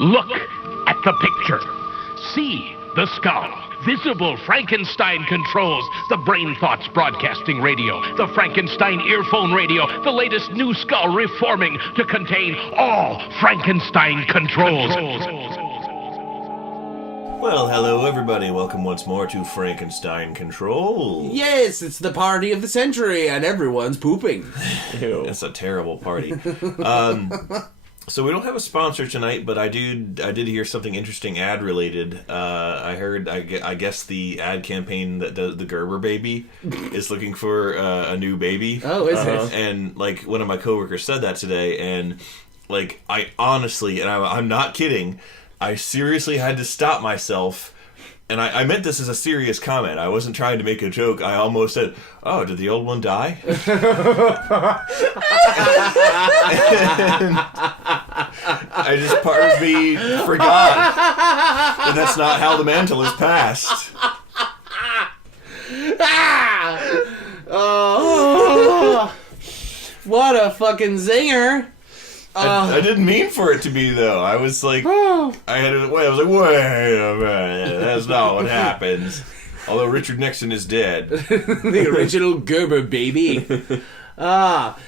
Look at the picture. See the skull. Visible Frankenstein controls. The Brain Thoughts broadcasting radio. The Frankenstein earphone radio. The latest new skull reforming to contain all Frankenstein controls. Well, hello everybody. Welcome once more to Frankenstein Control. Yes, it's the party of the century, and everyone's pooping. Ew. That's a terrible party. So we don't have a sponsor tonight, but I did hear something interesting ad related. I guess the ad campaign that does the Gerber baby is looking for a new baby. Oh, is it? And like one of my coworkers said that today, and like I honestly, and I'm not kidding, I seriously had to stop myself. And I meant this as a serious comment. I wasn't trying to make a joke. I almost said, "Oh, did the old one die?" And I just, part of me forgot that that's not how the mantle is passed. Oh, what a fucking zinger. I didn't mean for it to be, though. I was like, I was like, wait a minute, that's not what happens. Although Richard Nixon is dead. The original Gerber baby.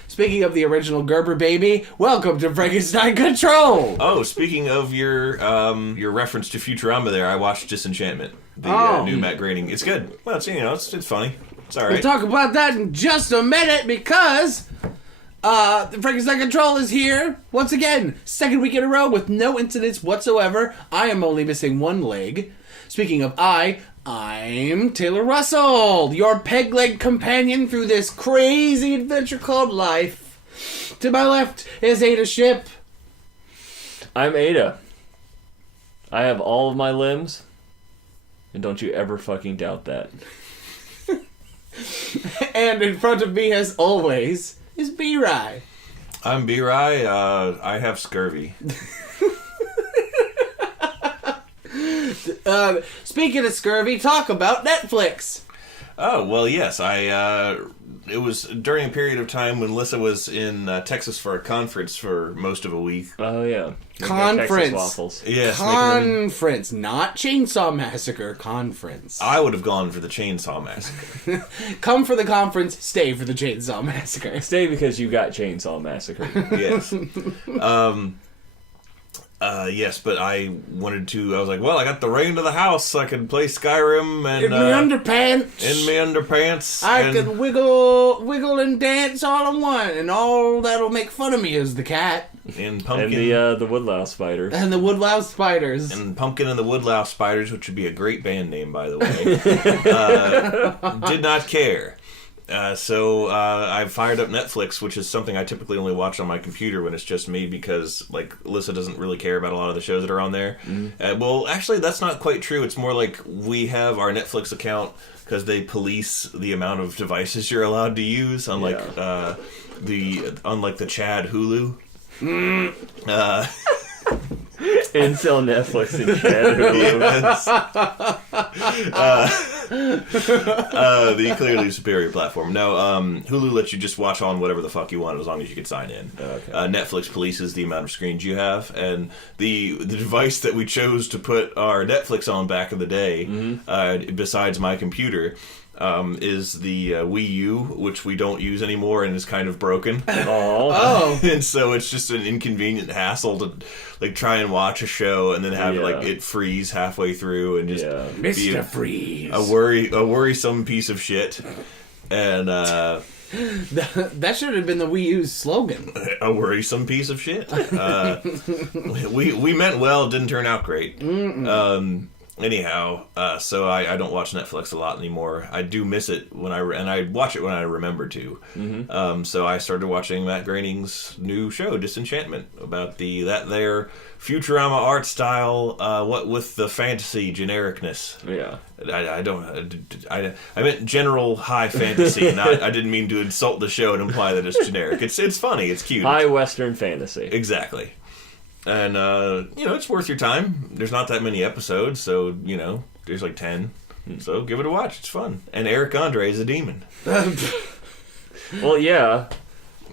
Speaking of the original Gerber baby, welcome to Frankenstein Control. Oh, speaking of your reference to Futurama there, I watched Disenchantment, the new Matt Groening. It's good. Well, it's funny. It's all right. We'll talk about that in just a minute because the Frankenstein Control is here once again, second week in a row with no incidents whatsoever. I am only missing one leg. Speaking of I'm Taylor Russell, your peg-leg companion through this crazy adventure called life. To my left is Ada Ship. I'm Ada. I have all of my limbs, and don't you ever fucking doubt that. And in front of me, as always, is B-Rye. I'm B-Rye. I have scurvy. Speaking of scurvy, talk about Netflix. Oh, well, yes. It was during a period of time when Lissa was in Texas for a conference for most of a week. Oh, yeah. Conference. Texas waffles. Yes. Conference, not Chainsaw Massacre. Conference. I would have gone for the Chainsaw Massacre. Come for the conference, stay for the Chainsaw Massacre. Stay because you got Chainsaw Massacre. Yes. Yes, but I was like, well, I got the rain to the house, so I can play Skyrim and... In my underpants. In my underpants. I can wiggle and dance all in one, and all that'll make fun of me is the cat. And Pumpkin. And the woodlouse spiders. And the woodlouse spiders. And Pumpkin and the Woodlouse Spiders, which would be a great band name, by the way, did not care. So I fired up Netflix, which is something I typically only watch on my computer when it's just me because, like, Alyssa doesn't really care about a lot of the shows that are on there. Well, actually, that's not quite true. It's more like we have our Netflix account because they police the amount of devices you're allowed to use, unlike the Chad Hulu. Incel Netflix and Chad Hulu. The clearly superior platform. No, Hulu lets you just watch on whatever the fuck you want as long as you can sign in. Okay. Netflix polices the amount of screens you have, and the device that we chose to put our Netflix on back in the day, besides my computer, is the Wii U, which we don't use anymore and is kind of broken. Oh. And so it's just an inconvenient hassle to like try and watch a show and then have like it freeze halfway through and just be Mr. Freeze. a worrisome piece of shit. And that should have been the Wii U's slogan. A worrisome piece of shit. We meant well, didn't turn out great. Anyhow, so I don't watch Netflix a lot anymore. I do miss it and I watch it when I remember to. So I started watching Matt Groening's new show, Disenchantment, about that Futurama art style, what with the fantasy genericness. Yeah. I meant general high fantasy. I didn't mean to insult the show and imply that it's generic. It's funny. It's cute. High Western fantasy. Exactly. And, it's worth your time. There's not that many episodes, so, there's like 10. So give it a watch. It's fun. And Eric Andre is a demon. Well, yeah.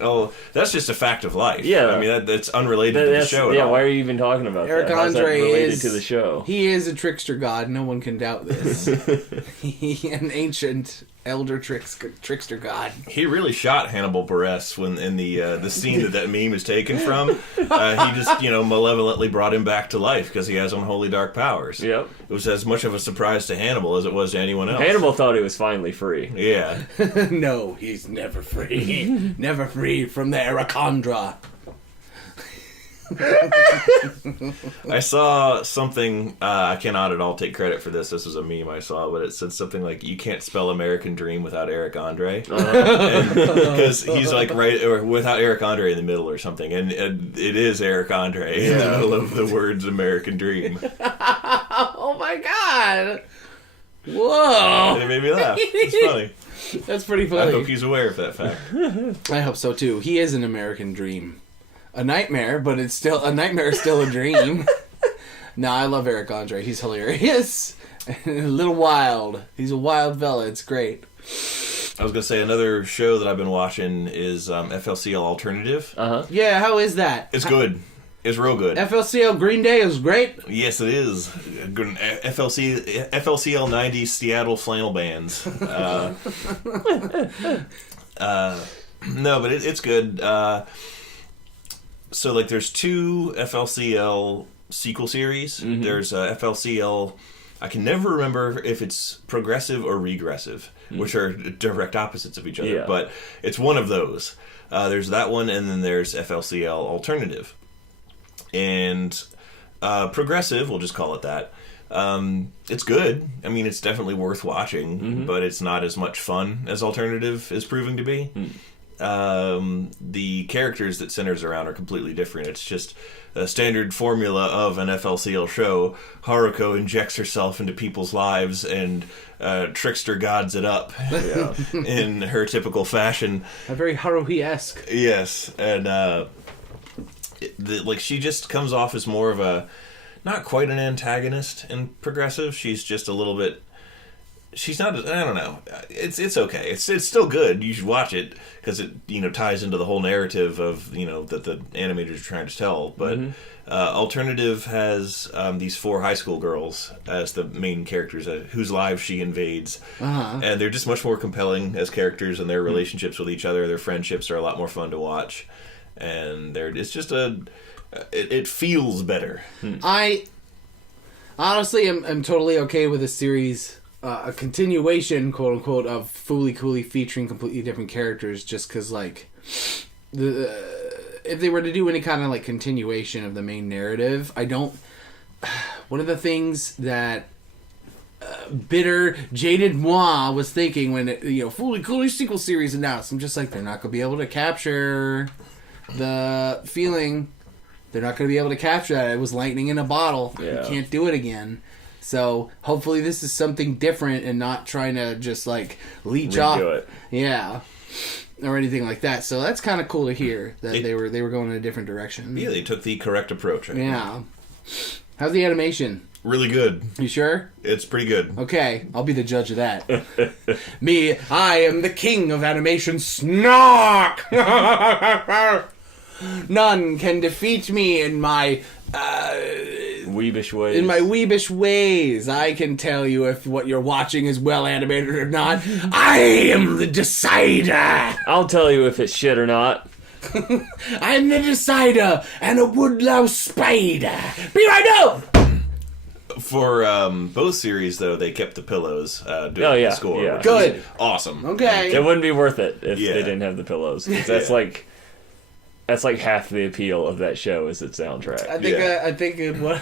Oh, that's just a fact of life. Yeah. I mean, that's unrelated to the show at all. Why are you even talking about Eric that? How's that Andre related to the show? He is a trickster god. No one can doubt this. An ancient elder trickster god. He really shot Hannibal Buress when in the scene that meme is taken from. He just malevolently brought him back to life because he has unholy dark powers. Yep. It was as much of a surprise to Hannibal as it was to anyone else. Hannibal thought he was finally free. Yeah. No, he's never free. Never free from the Arachondra. I saw something, I cannot at all take credit for this. This was a meme I saw, but it said something like, you can't spell American Dream without Eric Andre. Because he's like or without Eric Andre in the middle or something. And it is Eric Andre in the middle of the words American Dream. Oh my god! Whoa! And it made me laugh. It's funny. That's pretty funny. I hope he's aware of that fact. I hope so too. He is an American dream. A nightmare, but it's still a nightmare is still a dream. No, I love Eric Andre. He's hilarious. A little wild. He's a wild fella. It's great. I was going to say another show that I've been watching is FLCL Alternative. Uh-huh. Yeah, how is that? It's good. It's real good. FLCL Green Day is great. Yes, it is. FLCL 90s Seattle flannel bands. No, but it's good. So, like, there's two FLCL sequel series. Mm-hmm. There's FLCL... I can never remember if it's progressive or regressive, which are direct opposites of each other. Yeah. But it's one of those. There's that one, and then there's FLCL Alternative. And progressive, we'll just call it that. It's good. I mean, it's definitely worth watching, but it's not as much fun as Alternative is proving to be. The characters that centers around are completely different. It's just a standard formula of an FLCL show. Haruko injects herself into people's lives and trickster gods it up in her typical fashion. A very Haruhi-esque. Yes, and she just comes off as more of a, not quite an antagonist in progressive. She's just a little bit. She's not. I don't know. It's okay. It's still good. You should watch it because it ties into the whole narrative of that the animators are trying to tell. But Alternative has these 4 high school girls as the main characters whose lives she invades, and they're just much more compelling as characters, and their relationships with each other, their friendships are a lot more fun to watch, and it's just it feels better. I honestly am totally okay with a series. A continuation, quote unquote, of Fooly Cooley featuring completely different characters, just because, if they were to do any kind of continuation of the main narrative, I don't. One of the things that bitter, jaded moi was thinking when Fooly Cooley sequel series announced, I'm just like, they're not going to be able to capture the feeling. They're not going to be able to capture that. It was lightning in a bottle. Yeah. You can't do it again. So hopefully this is something different and not trying to just leech off, yeah, or anything like that. So that's kind of cool to hear that they were going in a different direction. Yeah, they took the correct approach. I think. Yeah. How's the animation? Really good. You sure? It's pretty good. Okay, I'll be the judge of that. I am the king of animation. Snark. None can defeat me in my weebish ways. In my weebish ways. I can tell you if what you're watching is well animated or not. I am the decider. I'll tell you if it's shit or not. I'm the decider and a woodlouse spider. Be right now. For both series, though, they kept the pillows doing the score. Yeah. Good. Awesome. Okay. It wouldn't be worth it if they didn't have the pillows. 'Cause that's like half the appeal of that show is its soundtrack. I think in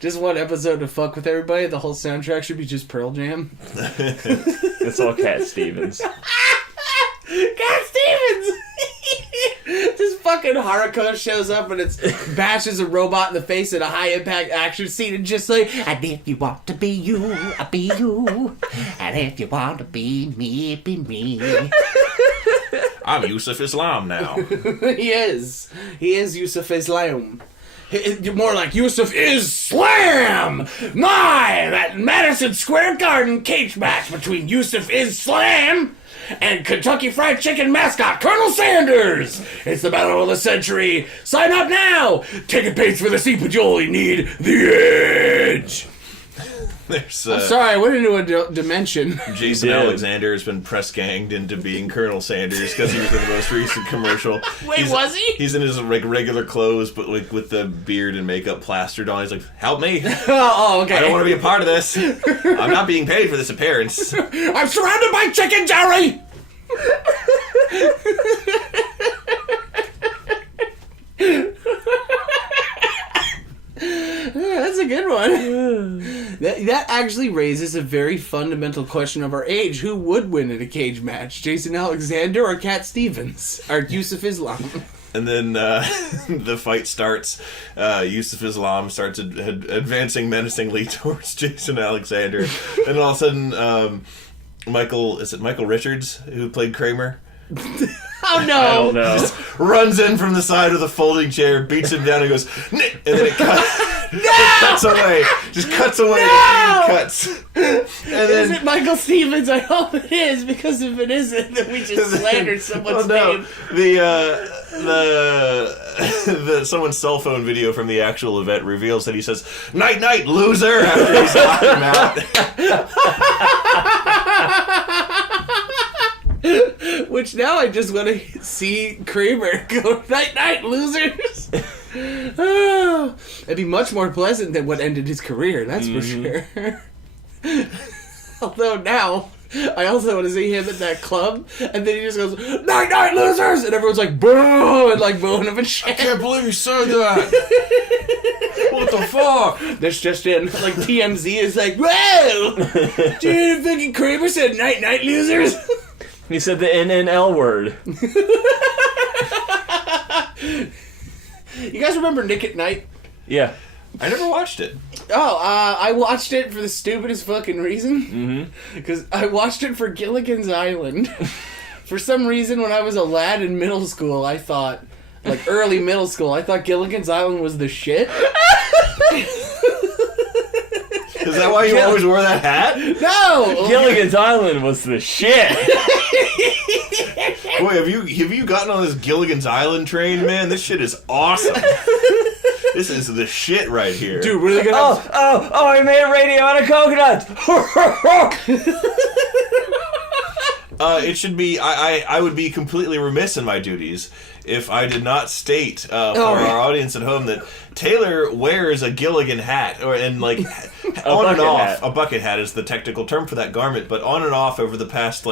just one episode to fuck with everybody, the whole soundtrack should be just Pearl Jam. It's all Cat Stevens. Cat Stevens! This fucking Haruko shows up and it's bashes a robot in the face in a high impact action scene and just and if you want to be you, I'll be you. And if you want to be me, be me. I'm Yusuf Islam now. He is Yusuf Islam. More like Yusuf is Slam! That Madison Square Garden cage match between Yusuf Islam and Kentucky Fried Chicken mascot, Colonel Sanders. It's the battle of the century. Sign up now. Ticket pays for the seat, but you only need the edge. There's, I'm sorry, I went into a dimension. Jason Alexander has been press ganged into being Colonel Sanders because he was in the most recent commercial. Wait, was he? He's in his regular clothes, but with the beard and makeup plastered on. He's like, "Help me! Oh, okay. I don't want to be a part of this. I'm not being paid for this appearance." I'm surrounded by chicken, Jerry. That's a good one. That actually raises a very fundamental question of our age. Who would win in a cage match? Jason Alexander or Cat Stevens? Or Yusuf Islam? And then the fight starts. Yusuf Islam starts advancing menacingly towards Jason Alexander. And all of a sudden, Michael Richards, who played Kramer? Oh no! I don't know. Just runs in from the side of the folding chair, beats him down, and goes, "Nick!" And then it cuts away. Just cuts away. No! Cuts. And Is then it Michael Stevens? I hope it is, because if it isn't, then we just slandered someone's name. The someone's cell phone video from the actual event reveals that he says, "Night, night, loser," after he's knocked him out. Which now I just want to see Kramer go, "Night, night, losers." Oh, it'd be much more pleasant than what ended his career, that's for sure. Although now, I also want to see him at that club, and then he just goes, "Night, night, losers!" And everyone's like, "Boo!" and like booing him and shit. I can't believe you said that. What the fuck? That's just in. Like, TMZ is like, "Whoa! Dude, fucking Kramer said, 'Night, night, losers!'" He said the NNL word. You guys remember Nick at Night? Yeah. I never watched it. Oh, I watched it for the stupidest fucking reason. Mm-hmm. Because I watched it for Gilligan's Island. For some reason, when I was a lad in middle school, I thought, like early middle school, I thought Gilligan's Island was the shit. Is that why you always wore that hat? No! Gilligan's Island was the shit. Boy, have you gotten on this Gilligan's Island train, man? This shit is awesome. This is the shit right here. Dude, really good. Oh, I made a radio out of coconuts. It should be. I would be completely remiss in my duties if I did not state for our audience at home that Taylor wears a Gilligan hat, on and off. A bucket hat is the technical term for that garment, but on and off over the past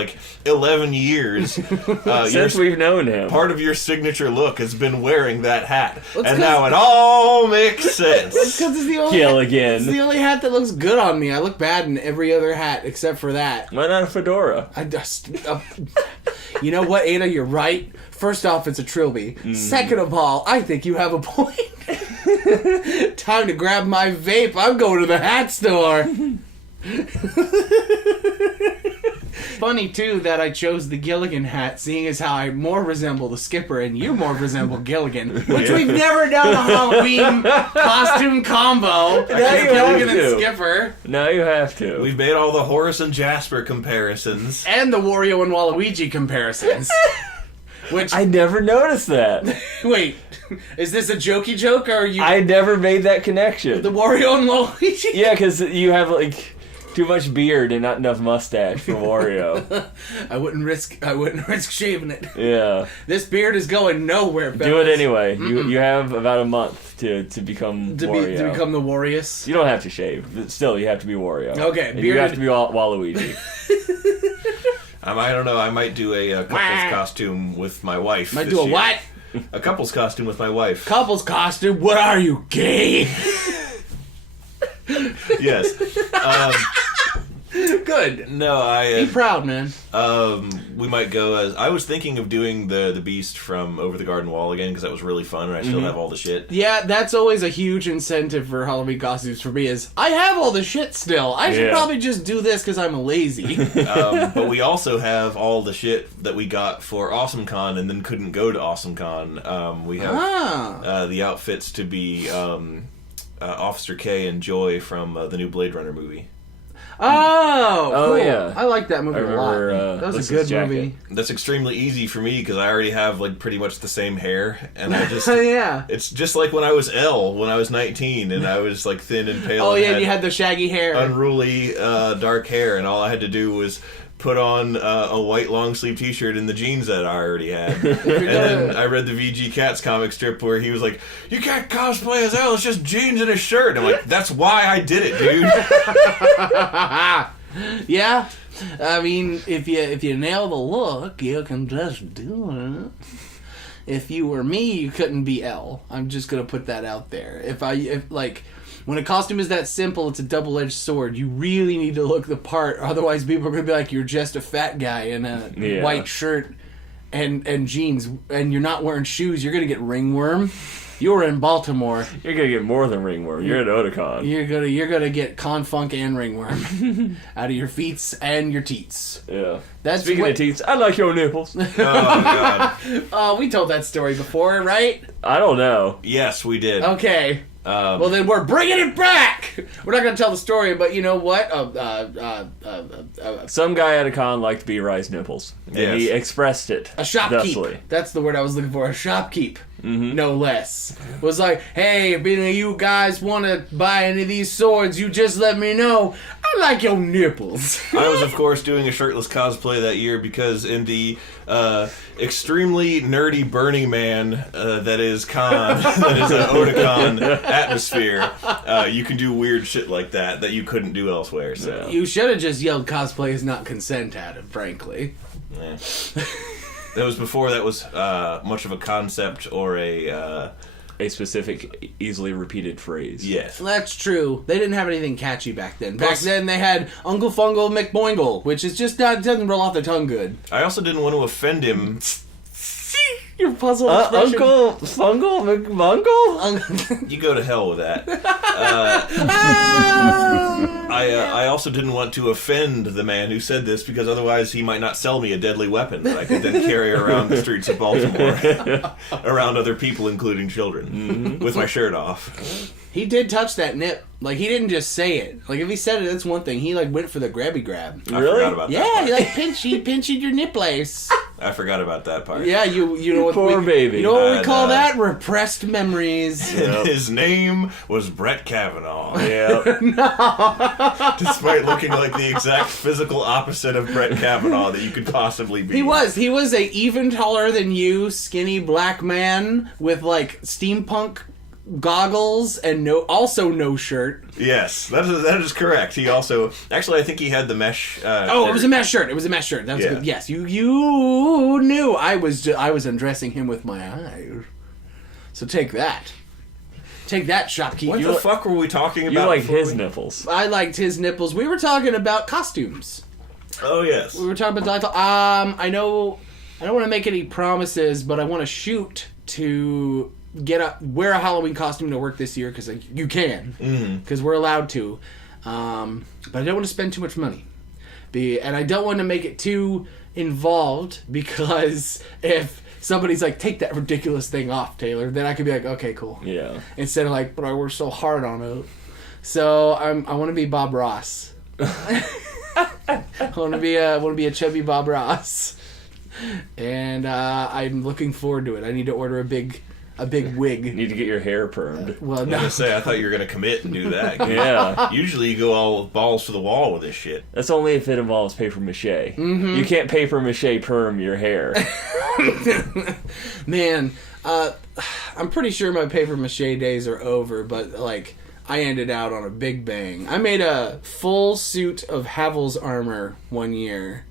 11 years, Since we've known him, part of your signature look has been wearing that hat, and now it all makes sense. Because it's the only Gilligan. It's the only hat that looks good on me. I look bad in every other hat except for that. Why not a fedora? I just, you know what, Ada? You're right. First off, it's a trilby. Second of all, I think you have a point. Time to grab my vape. I'm going to the hat store. Funny, too, that I chose the Gilligan hat, seeing as how I more resemble the Skipper and you more resemble Gilligan, which we've never done a Halloween costume combo. Now you Gilligan have and to. Skipper. Now you have to. We've made all the Horace and Jasper comparisons. And the Wario and Waluigi comparisons. Which, I never noticed that. wait, is this a jokey joke, or are you... I never made that connection. The Wario and Waluigi? Yeah, because you have too much beard and not enough mustache for Wario. I wouldn't risk shaving it. Yeah. This beard is going nowhere, fellas. Do it anyway. You have about a month to become Wario. To become the Warriors. You don't have to shave. But still, you have to be Wario. Okay, And you have to be Waluigi. I don't know. I might do a couple's costume with my wife. Might this do a year. what? A couple's costume with my wife. Couple's costume? What are you, gay? Yes. Good. No, Be proud, man. we might go as... I was thinking of doing the Beast from Over the Garden Wall again, because that was really fun, and I still have all the shit. Yeah, that's always a huge incentive for Halloween costumes for me is, I have all the shit still. I should probably just do this because I'm lazy. But we also have all the shit that we got for AwesomeCon and then couldn't go to AwesomeCon. We have the outfits to be Officer K and Joy from the new Blade Runner movie. Oh, cool. yeah. I like that movie I a lot. remember, That was a Lys's good jacket. movie. That's extremely easy for me because I already have like pretty much the same hair, and I just Yeah. it's just like when I was L when I was 19 and I was like thin and pale. Oh and yeah, and you had the shaggy hair. unruly dark hair, and all I had to do was put on a white long sleeve T-shirt and the jeans that I already had. And then I read the VG Cats comic strip where he was like, "You can't cosplay as L. It's just jeans and a shirt." And I'm like, "That's why I did it, dude." Yeah, I mean, if you nail the look, you can just do it. If you were me, you couldn't be L. I'm just gonna put that out there. If when a costume is that simple, it's a double-edged sword. You really need to look the part, otherwise people are gonna be like, "You're just a fat guy in a white shirt and jeans, and you're not wearing shoes. You're gonna get ringworm." You were in Baltimore. You're gonna get more than ringworm. You're at Otakon. You're gonna get confunk and ringworm out of your feets and your teats. Yeah. That's Speaking of teats, I like your nipples. Oh god. Oh, we told that story before, right? I don't know. Yes, we did. Okay. Well, then we're bringing it back. We're not gonna tell the story, but you know what? Some guy at a con liked B-Rise nipples. And Yes. he expressed it. A shopkeep. thusly. That's the word I was looking for. A shopkeep. No less. Was like, hey, if any of you guys want to buy any of these swords, you just let me know. I like your nipples. I was, of course, doing a shirtless cosplay that year because in the extremely nerdy Burning Man that is con, that is an Otakon atmosphere, you can do weird shit like that you couldn't do elsewhere. So You should have just yelled "cosplay is not consent" at him, frankly. yeah. That was before that was much of a concept or a A specific, easily repeated phrase. yes. That's true. They didn't have anything catchy back then. Back then they had Uncle Fungal McBoingle, which is just not, doesn't roll off the tongue good. I also didn't want to offend him. Your puzzle expression. Uncle Fungal McBungle? You go to hell with that. I also didn't want to offend the man who said this because otherwise he might not sell me a deadly weapon that I could then carry around the streets of Baltimore around other people, including children, with my shirt off. He did touch that nip. Like, he didn't just say it. Like, if he said it, that's one thing. He, like, went for the grabby grab. I Really? forgot about that Yeah, part. he, like, pinched your nip lace. I forgot about that part. Yeah, you know what Poor baby. You know what we And, call that? Repressed memories. And his name was Brett Kavanaugh. Yeah. Despite looking like the exact physical opposite of Brett Kavanaugh that you could possibly be. He was a even taller than you, skinny black man with, like, steampunk goggles and also no shirt. Yes, that is correct. He also... Actually, I think he had the mesh... Oh, it was a mesh shirt. That was Yeah. good. Yes, you knew I was undressing him with my eyes. So take that, shopkeep. What the fuck were we talking about? You like before his we- nipples. I liked his nipples. We were talking about costumes. Oh, yes. We were talking about I know I don't want to make any promises, but I want to shoot to wear a Halloween costume to work this year because you can, because we're allowed to. But I don't want to spend too much money, and I don't want to make it too involved because if somebody's like, "Take that ridiculous thing off, Taylor," then I could be like, "Okay, cool." Yeah. Instead of like, "But I worked so hard on it." So I want to be Bob Ross. I want to be a chubby Bob Ross, and I'm looking forward to it. I need to order a big wig. You need to get your hair permed. Well, I was no. gonna say, I thought you were gonna commit and do that. Yeah. Usually you go all balls to the wall with this shit. That's only if it involves paper mache. You can't paper mache perm your hair. Man, I'm pretty sure my paper mache days are over, but like I ended out on a big bang. I made a full suit of Havel's armor one year,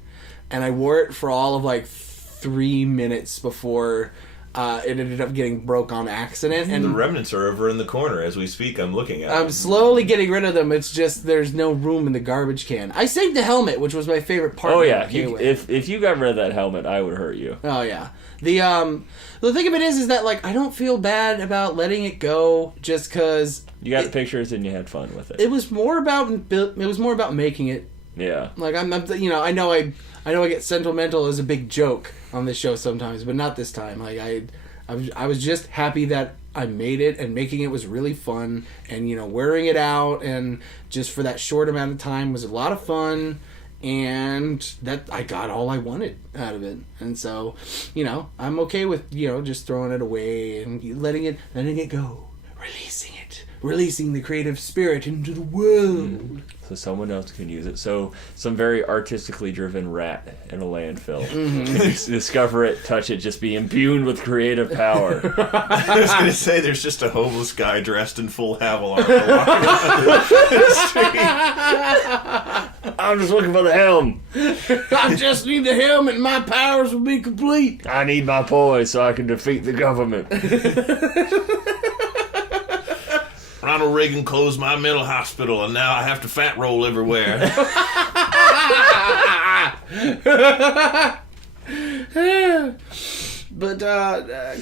and I wore it for all of like 3 minutes before it ended up getting broke on accident. And The remnants are over in the corner as we speak. I'm looking at I'm them. slowly getting rid of them. It's just there's no room in the garbage can. I saved the helmet, which was my favorite part. Oh of yeah. the If you got rid of that helmet, I would hurt you. Oh yeah. The thing of it is that like I don't feel bad about letting it go just because You got pictures and you had fun with it. it was more about making it. Yeah. Like I know I get sentimental as a big joke on this show sometimes, but not this time. Like I was just happy that I made it, and making it was really fun, and wearing it out and just for that short amount of time was a lot of fun, and that I got all I wanted out of it. And so I'm okay with just throwing it away and letting it go, releasing the creative spirit into the world. So someone else can use it. So some very artistically driven rat in a landfill Mm-hmm. can discover it, touch it, just be imbued with creative power. I was going to say, there's just a homeless guy dressed in full Havelock walking down the street. I'm just looking for the helm. I just need the helm and my powers will be complete. I need my poise so I can defeat the government. Ronald Reagan closed my mental hospital, and now I have to fat roll everywhere. But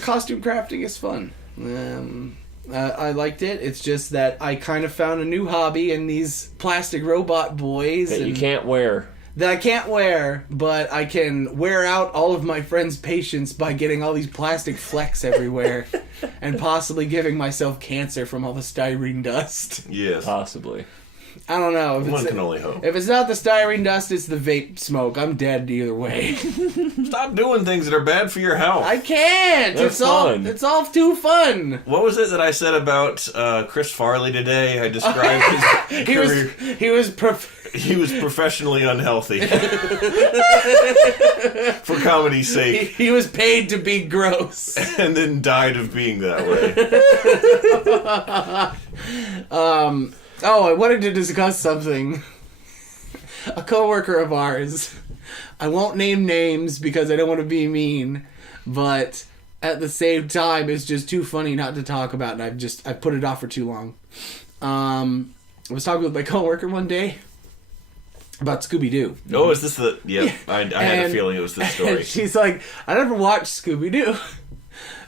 costume crafting is fun. I liked it. It's just that I kind of found a new hobby in these plastic robot boys That you can't wear. that I can't wear, but I can wear out all of my friends' patience by getting all these plastic flecks everywhere and possibly giving myself cancer from all the styrene dust. Yes. Possibly. I don't know. One can only hope. If it's not the styrene dust, it's the vape smoke. I'm dead either way. Stop doing things that are bad for your health. I can't. They're fun. It's all too fun. What was it that I said about Chris Farley today? I described his career. He was professionally unhealthy. For comedy's sake. He was paid to be gross. And then died of being that way. I wanted to discuss something. A coworker of ours. I won't name names because I don't want to be mean, but at the same time, it's just too funny not to talk about, and I've put it off for too long. I was talking with my coworker one day about Scooby-Doo. Oh, is this the... Yeah, I had a feeling it was this story. And she's like, I never watched Scooby-Doo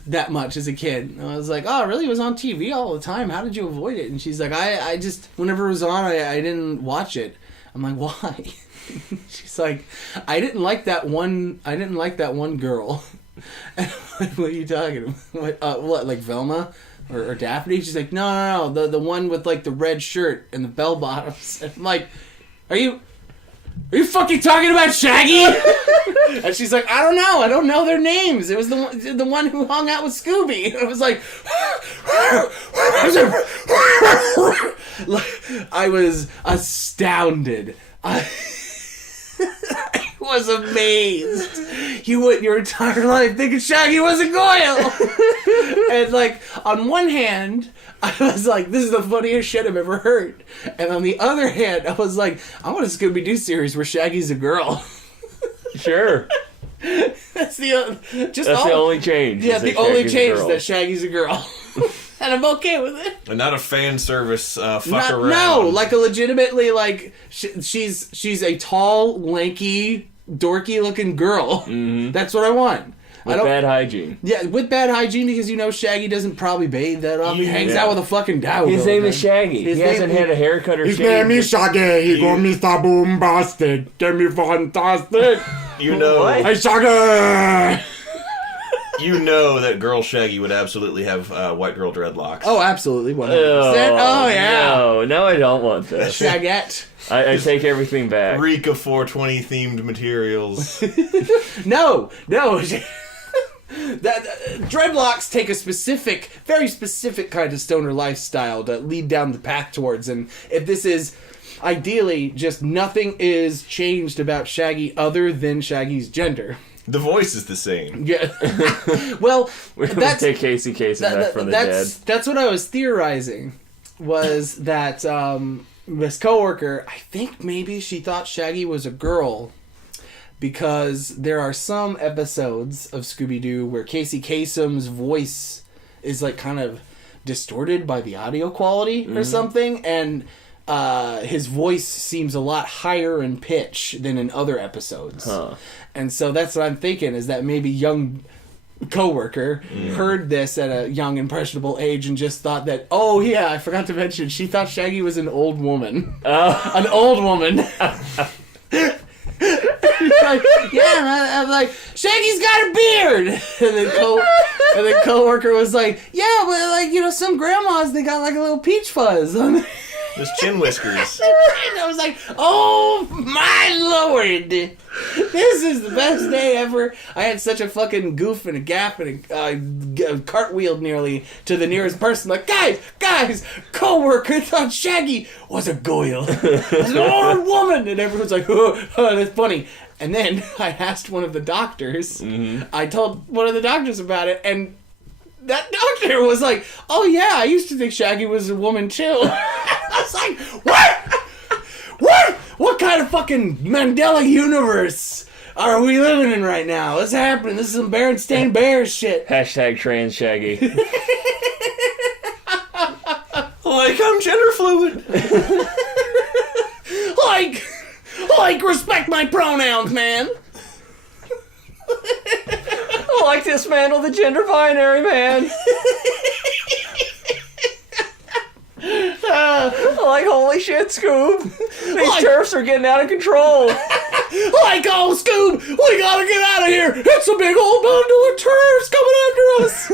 that much as a kid. And I was like, oh, really? It was on TV all the time. How did you avoid it? And she's like, I just, whenever it was on, I didn't watch it. I'm like, why? She's like, I didn't like that one girl. And I'm like, what are you talking about? What, like Velma? Or Daphne? She's like, no, the one with like the red shirt and the bell bottoms. And I'm like, Are you fucking talking about Shaggy? And she's like, I don't know their names. It was the one who hung out with Scooby. And I was like, I was astounded. I was amazed. You went your entire life thinking Shaggy was a Goyle. And like, on one hand, I was like, this is the funniest shit I've ever heard. And on the other hand, I was like, I want a Scooby-Doo series where Shaggy's a girl. Sure. That's the only change. Yeah, the only change is that that Shaggy's a girl. And I'm okay with it. And not a fan service fuck around. No, like a legitimately, like, she's a tall, lanky, dorky-looking girl. Mm-hmm. That's what I want. With bad hygiene. Yeah, with bad hygiene, because Shaggy doesn't probably bathe that often. He hangs out with a fucking dog. His name is Shaggy. He hasn't had a haircut or His shaved. name is Shaggy. He go Mr. Boombastic. Give me fantastic. You know. Hey, Shaggy! You know that girl Shaggy would absolutely have white girl dreadlocks. Oh, absolutely. 100%. Oh, yeah. No, I don't want that. Shagette. I take everything back. Reek of 420 themed materials. No. Dreadlocks take a very specific kind of stoner lifestyle to lead down the path towards, and if this is ideally just nothing is changed about Shaggy other than Shaggy's gender. The voice is the same. Yeah. Well, We're going to take Casey Kasem back from the dead. That's what I was theorizing, was that this coworker, I think maybe she thought Shaggy was a girl, because there are some episodes of Scooby-Doo where Casey Kasem's voice is like kind of distorted by the audio quality or something, and his voice seems a lot higher in pitch than in other episodes. Huh. And so that's what I'm thinking, is that maybe young coworker heard this at a young impressionable age and just thought that, oh yeah, I forgot to mention, she thought Shaggy was an old woman. An old woman. Yeah, and I'm like, Shaggy's got a beard. And then coworker was like, yeah, but like, you know, some grandmas, they got like a little peach fuzz on their... Just chin whiskers. And I was like, oh my lord, this is the best day ever. I had such a fucking goof and a gap and a cartwheeled nearly to the nearest person. Like, guys, coworker thought Shaggy was a goyle. An old woman. And everyone's like, oh, that's funny. And then I asked one of the doctors. Mm-hmm. I told one of the doctors about it, and that doctor was like, oh yeah, I used to think Shaggy was a woman too. I was like, what? What kind of fucking Mandela universe are we living in right now? What's happening? This is some Berenstain Bears shit. Hashtag trans Shaggy. Like, I'm gender fluid. like, respect my pronouns, man. I like to dismantle the gender binary, man. Like, holy shit, Scoob. These turfs are getting out of control. Like, oh, Scoob, we gotta get out of here. It's a big old bundle of turfs coming after us.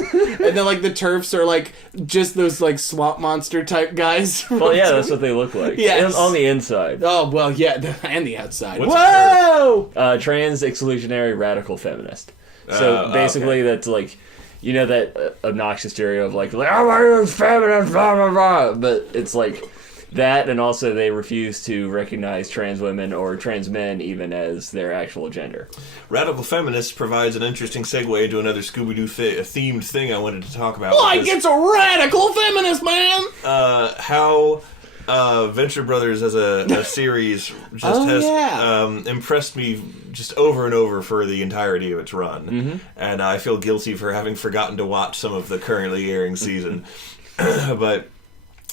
And then, like, the turfs are, like, just those, like, swamp monster type guys. Well, yeah, that's what they look like. Yes. On the inside. Oh, well, yeah, and the outside. What's Whoa! Trans exclusionary radical feminist. So basically, that's like, you know, that obnoxious stereo of like, oh, I'm feminist, blah, blah, blah. But it's like that, and also they refuse to recognize trans women or trans men even as their actual gender. Radical feminist provides an interesting segue into another Scooby-Doo themed thing I wanted to talk about. Like, it's a radical feminist, man! How Venture Brothers as a series just has impressed me just over and over for the entirety of its run. Mm-hmm. And I feel guilty for having forgotten to watch some of the currently airing season. But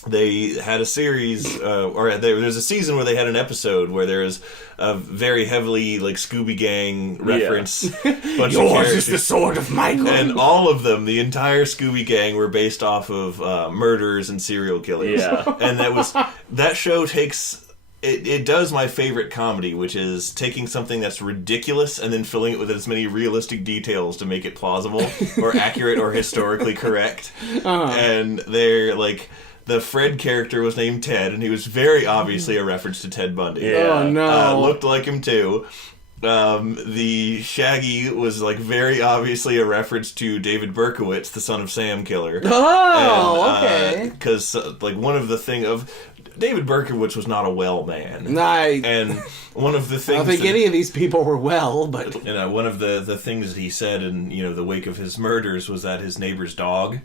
they had a series, there's a season where they had an episode where there's a very heavily, like, Scooby Gang reference. Bunch of Yours is the sword of Michael. And all of them, the entire Scooby Gang, were based off of murders and serial killers. Yeah. And that show takes... It does my favorite comedy, which is taking something that's ridiculous and then filling it with as many realistic details to make it plausible or accurate or historically correct. Uh-huh. And they're like... The Fred character was named Ted, and he was very obviously a reference to Ted Bundy. Yeah. Oh, no. Looked like him, too. The Shaggy was, like, very obviously a reference to David Berkowitz, the son of Sam Killer. Oh, okay. Because, like, one of the thing of... David Berkowitz was not a well man. And one of the things... I don't think any of these people were well, but... one of the things that he said in, the wake of his murders was that his neighbor's dog...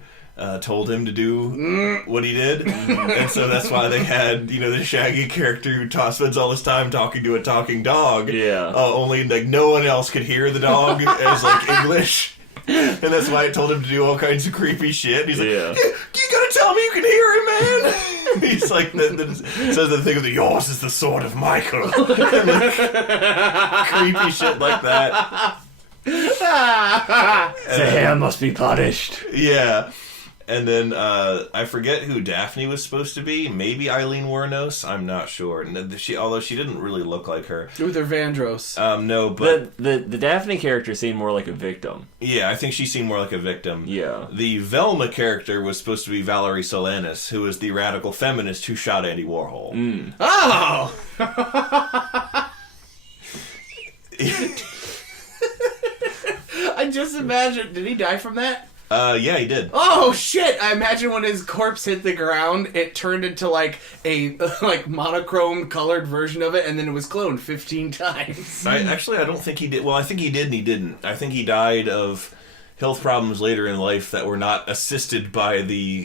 told him to do what he did, and so that's why they had the Shaggy character who spends all his time talking to a talking dog. Yeah. Only like no one else could hear the dog as like English, and that's why it told him to do all kinds of creepy shit. He's like, you gotta tell me you can hear him, man. He's like, says the thing of yours is the sword of Michael. And, like, creepy shit like that. The hair must be punished. Yeah. And then, I forget who Daphne was supposed to be. Maybe Eileen Wuornos? I'm not sure. Although she didn't really look like her. Luther Vandross. No, but... The Daphne character seemed more like a victim. Yeah, I think she seemed more like a victim. Yeah. The Velma character was supposed to be Valerie Solanas, who was the radical feminist who shot Andy Warhol. Mm. Oh! I just imagine... Did he die from that? Yeah, he did. Oh, shit! I imagine when his corpse hit the ground, it turned into, like, a monochrome colored version of it, and then it was cloned 15 times. I don't think he did. Well, I think he did and he didn't. I think he died of health problems later in life that were not assisted by the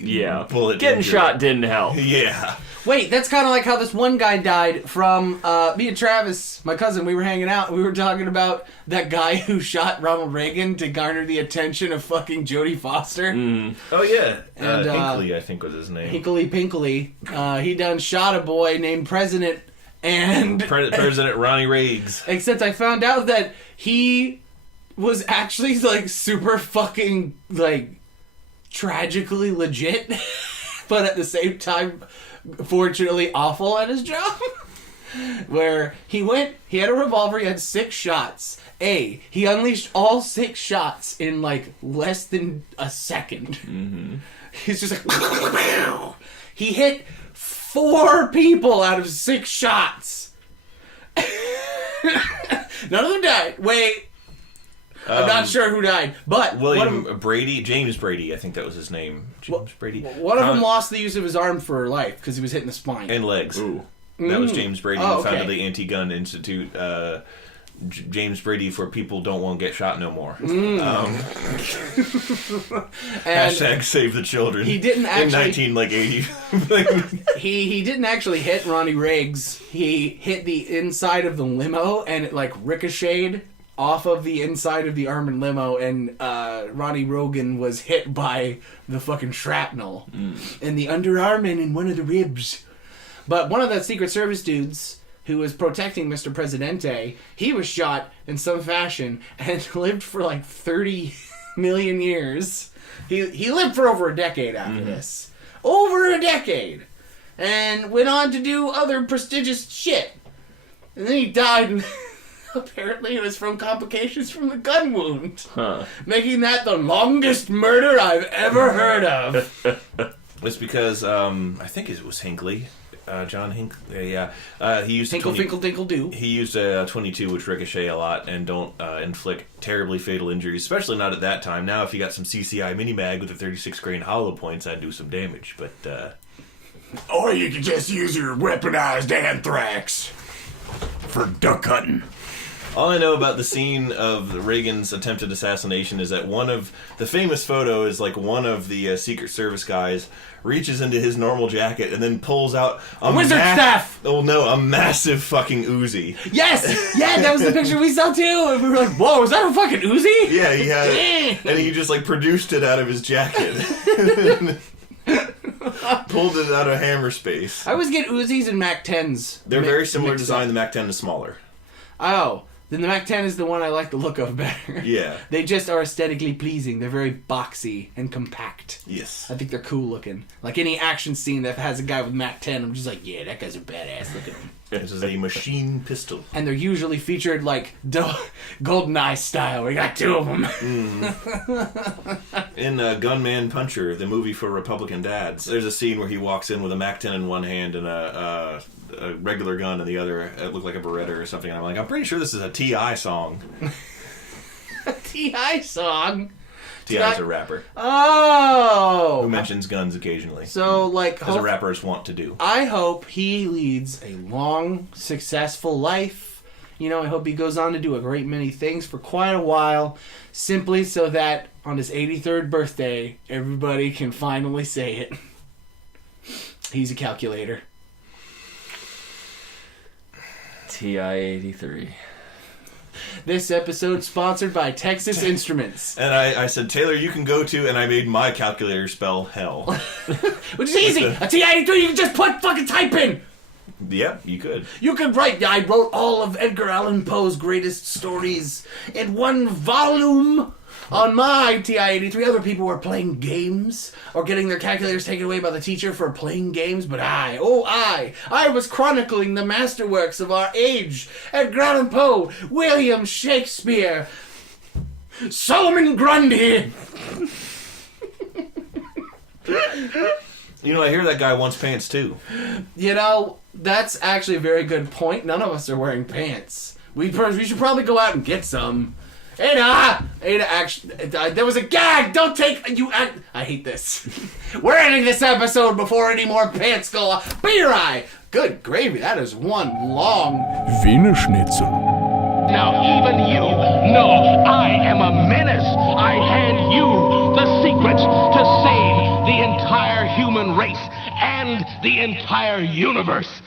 bullet Getting injury. Shot didn't help. Yeah. Wait, that's kind of like how this one guy died from, me and Travis, my cousin, we were hanging out, and we were talking about that guy who shot Ronald Reagan to garner the attention of fucking Jodie Foster. Mm. Oh, yeah. And, Hinckley, I think was his name. Hinkley Pinkley. He done shot a boy named President, and... President Ronnie Reags. Except I found out that he was actually, like, super fucking, like, tragically legit, but at the same time... fortunately awful at his job. where he had a revolver, he had 6 shots. He unleashed all 6 shots in like less than a second. Mm-hmm. He's just like, he hit 4 people out of 6 shots. None of them died. Wait. I'm not sure who died, but James Brady, I think that was his name. James Brady. One of them lost the use of his arm for life because he was hitting the spine. And legs. Ooh. That was James Brady who okay. founded the Anti-Gun Institute. James Brady for people don't want to get shot no more. Hashtag save the children. He didn't actually in 1980. he didn't actually hit Ronnie Riggs. He hit the inside of the limo and it like ricocheted off of the inside of the armored limo, and Ronnie Rogan was hit by the fucking shrapnel in the underarm and in one of the ribs. But one of the Secret Service dudes who was protecting Mr. Presidente, he was shot in some fashion and lived for like 30 million years. He lived for over a decade after this. Over a decade! And went on to do other prestigious shit. And then he died, and apparently it was from complications from the gun wound. Making that the longest murder I've ever heard of. It's because, I think it was Hinckley. John Hinckley, he used Tinkle, Finkle, Dinkle, Do. He used a 22, which ricochet a lot and don't inflict terribly fatal injuries, especially not at that time. Now, if you got some CCI mini mag with a 36 grain hollow points, that'd do some damage. But or you could just use your weaponized anthrax for duck hunting. all I know about the scene of Reagan's attempted assassination is that one of the famous photo is like one of the Secret Service guys reaches into his normal jacket and then pulls out a wizard staff. Oh no, a massive fucking Uzi. Yes, yeah, that was the picture we saw too. And we were like, "Whoa, is that a fucking Uzi?" Yeah, he had it, and he just like produced it out of his jacket. Pulled it out of hammer space. I always get Uzis and Mac 10s. They're very similar design. The Mac 10 is smaller. Oh, then the Mac 10 is the one I like the look of better. Yeah. They just are aesthetically pleasing. They're very boxy and compact. Yes. I think they're cool looking. Like any action scene that has a guy with Mac 10, I'm just like, yeah, that guy's a badass looking. This is a machine pistol. And they're usually featured like GoldenEye style. We got two of them. In Gunman Puncher, the movie for Republican dads, there's a scene where he walks in with a Mac 10 in one hand and a regular gun in the other. It looked like a Beretta or something. And I'm like, I'm pretty sure this is a T.I. song. A T.I. song? T.I.'s a rapper. Oh! Who mentions guns occasionally. So, like... As rappers want to do. I hope he leads a long, successful life. You know, I hope he goes on to do a great many things for quite a while, simply so that on his 83rd birthday, everybody can finally say it. He's a calculator. TI-83. This episode sponsored by Texas Instruments. And I said, Taylor, you can go to, and I made my calculator spell hell. Which is easy. A TI-83 you can just put fucking type in. Yeah, you could. You could write. I wrote all of Edgar Allan Poe's greatest stories in one volume on my TI-83. Other people were playing games or getting their calculators taken away by the teacher for playing games, but I was chronicling the masterworks of our age. Edgar Allan Poe, William Shakespeare, Solomon Grundy. You know, I hear that guy wants pants too. You know, that's actually a very good point. None of us are wearing pants. We should probably go out and get some. Ada, actually, there was a gag. Don't take you. I hate this. We're ending this episode before any more pants go off. Beer eye. Good gravy. That is one long Wiener Schnitzel. Now even you know I am a menace. I hand you the secrets to save the entire human race and the entire universe.